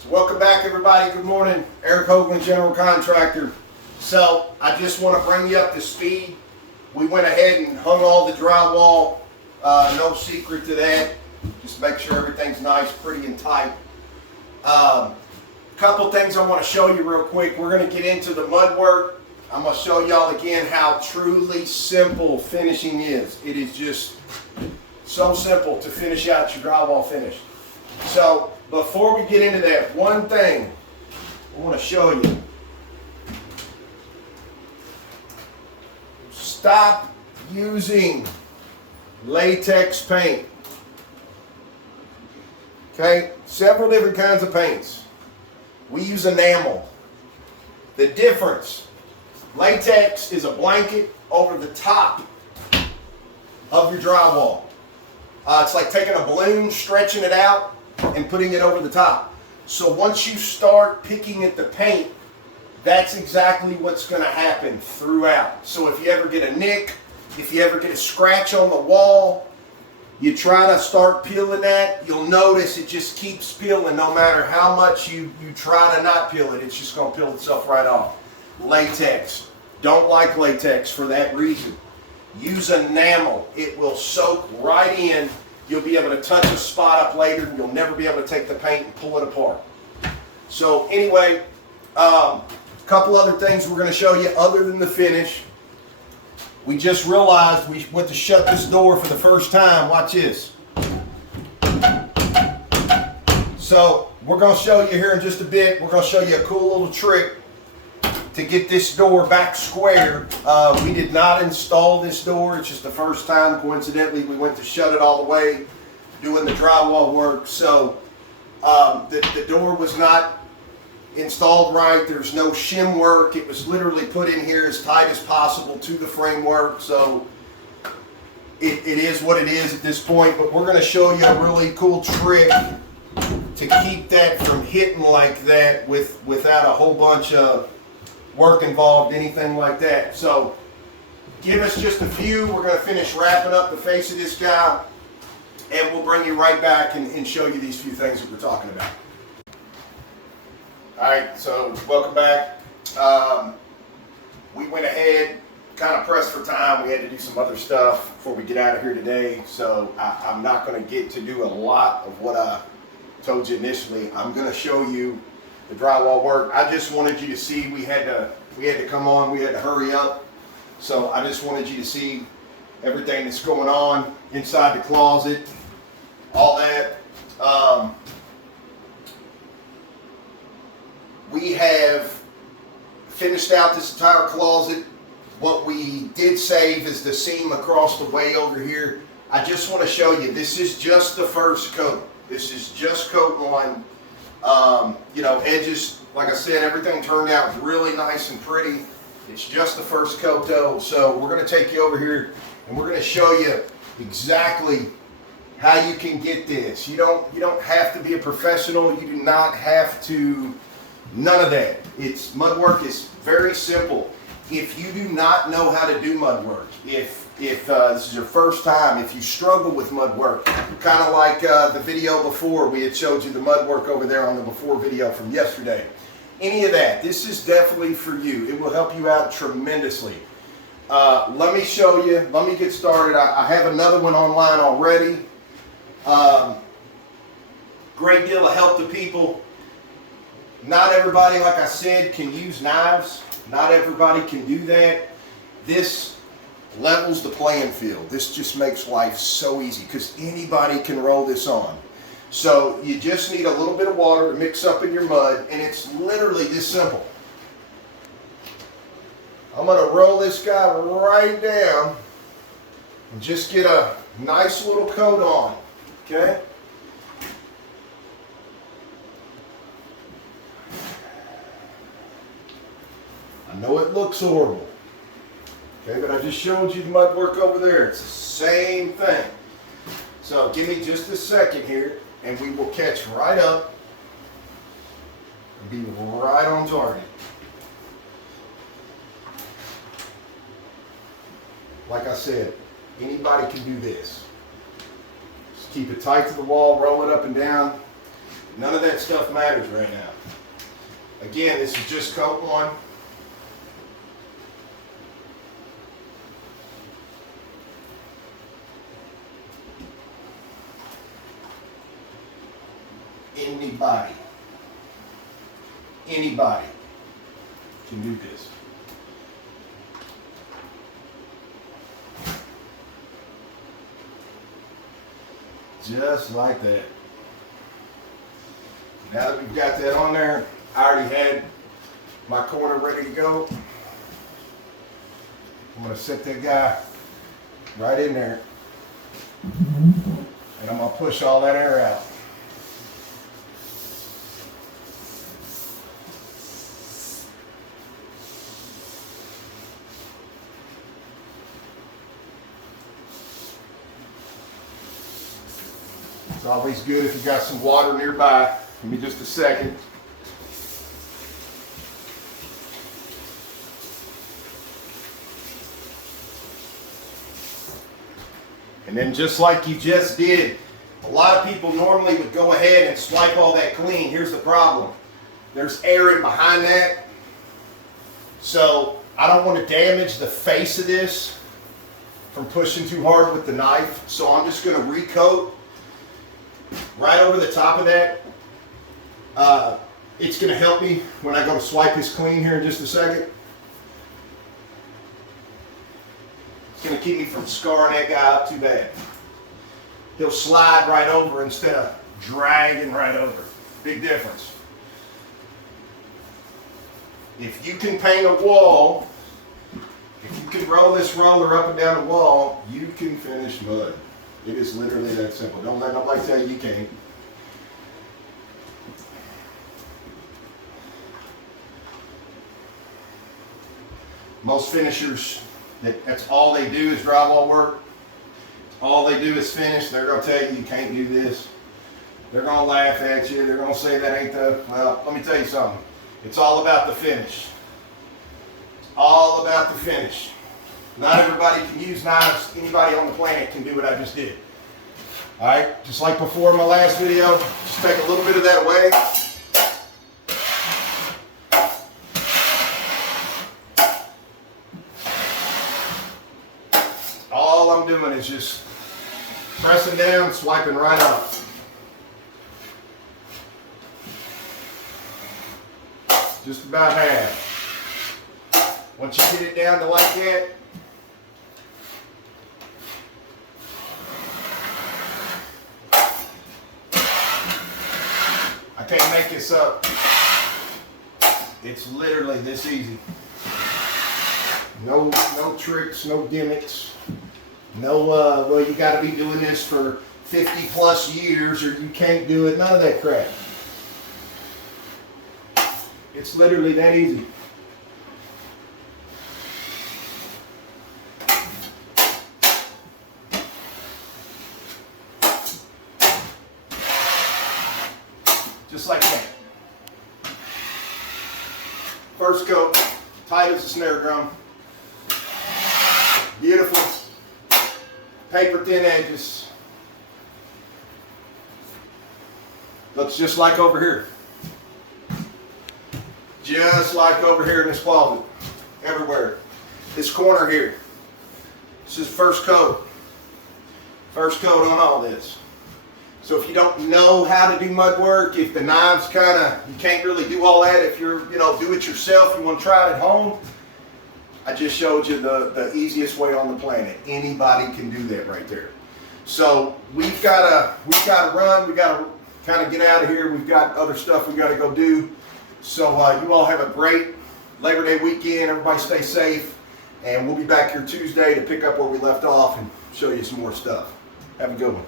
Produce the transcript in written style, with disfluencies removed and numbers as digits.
So welcome back, everybody. Good morning. Eric Hoagland, General Contractor. So I just want to bring you up to speed. We went ahead and hung all the drywall. No secret to that. Just make sure everything's nice, pretty, and tight. Couple things I want to show you real quick. We're going to get into the mud work. I'm going to show y'all again how truly simple finishing is. It is just so simple to finish out your drywall finish. So before we get into that, one thing I want to show you. Stop using latex paint. Okay, several different kinds of paints. We use enamel. The difference, latex is a blanket over the top of your drywall. It's like taking a balloon, stretching it out, and putting it over the top. So once you start picking at the paint, that's exactly what's going to happen throughout. So if you ever get a nick, if you ever get a scratch on the wall, you try to start peeling that, you'll notice it just keeps peeling no matter how much you try to not peel it. It's just going to peel itself right off. Latex. Don't like latex for that reason. Use enamel. It will soak right in. You'll be able to touch a spot up later and you'll never be able to take the paint and pull it apart. So anyway, couple other things we're going to show you other than the finish. We just realized we went to shut this door for the first time. Watch this. So we're going to show you here in just a bit. We're going to show you a cool little trick to get this door back square. We did not install this door. It's just the first time. Coincidentally, we went to shut it all the way doing the drywall work. So the door was not installed right. There's no shim work. It was literally put in here as tight as possible to the framework. So it is what it is at this point. But we're going to show you a really cool trick to keep that from hitting like that without a whole bunch of work involved, anything like that. So give us just a few. We're going to finish wrapping up the face of this guy, and we'll bring you right back and show you these few things that we're talking about. Alright, so welcome back. We went ahead, kind of pressed for time. We had to do some other stuff before we get out of here today. So I'm not going to get to do a lot of what I told you initially. I'm going to show you the drywall work. I just wanted you to see we had to come on, we had to hurry up. So I just wanted you to see everything that's going on inside the closet, all that. We have finished out this entire closet. What we did save is the seam across the way over here. I just want to show you, this is just the first coat. This is just coat one. You know, edges, like I said, everything turned out really nice and pretty. It's just the first coat though. So we're going to take you over here and we're going to show you exactly how you can get this. You don't have to be a professional. You do not have to. None of that. Mud work is very simple. If you do not know how to do mud work, if this is your first time, if you struggle with mud work, kind of like the video before, we had showed you the mud work over there on the before video from yesterday. Any of that, this is definitely for you. It will help you out tremendously. Let me show you. Let me get started. I have another one online already. Great deal of help to people. Not everybody, like I said, can use knives. Not everybody can do that. This levels the playing field. This just makes life so easy because anybody can roll this on. So you just need a little bit of water to mix up in your mud, and it's literally this simple. I'm going to roll this guy right down and just get a nice little coat on, okay? I know it looks horrible, okay, but I just showed you the mud work over there. It's the same thing. So give me just a second here, and we will catch right up and be right on target. Like I said, anybody can do this. Just keep it tight to the wall, roll it up and down. None of that stuff matters right now. Again, this is just coat one. Anybody can do this. Just like that. Now that we've got that on there, I already had my corner ready to go. I'm going to set that guy right in there. And I'm going to push all that air out. It's always good if you got some water nearby. Give me just a second. And then just like you just did, a lot of people normally would go ahead and swipe all that clean. Here's the problem. There's air in behind that. So I don't want to damage the face of this from pushing too hard with the knife. So I'm just going to recoat right over the top of that. It's going to help me when I go to swipe this clean here in just a second. It's going to keep me from scarring that guy up too bad. He'll slide right over instead of dragging right over. Big difference. If you can paint a wall, if you can roll this roller up and down the wall, you can finish mud. It is literally that simple. Don't let nobody tell you you can't. Most finishers, that's all they do is drywall work. All they do is finish. They're going to tell you can't do this. They're going to laugh at you. They're going to say that ain't the, well, let me tell you something. It's all about the finish. It's all about the finish. Not everybody can use knives. Anybody on the planet can do what I just did. All right, just like before in my last video, just take a little bit of that away. All I'm doing is just pressing down, swiping right up. Just about half. Once you get it down to like that, I can't make this up. It's literally this easy. No tricks, no gimmicks. No, well, you got to be doing this for 50 plus years or you can't do it. None of that crap. It's literally that easy. Just like that. First coat, tight as a snare drum. Beautiful. Paper thin edges. Looks just like over here. Just like over here in this closet. Everywhere. This corner here. This is first coat. First coat on all this. So if you don't know how to do mud work, if the knives kind of, you can't really do all that. If you're, do it yourself, you want to try it at home. I just showed you the easiest way on the planet. Anybody can do that right there. So we've got to run. We got to kind of get out of here. We've got other stuff we got to go do. So you all have a great Labor Day weekend. Everybody stay safe. And we'll be back here Tuesday to pick up where we left off and show you some more stuff. Have a good one.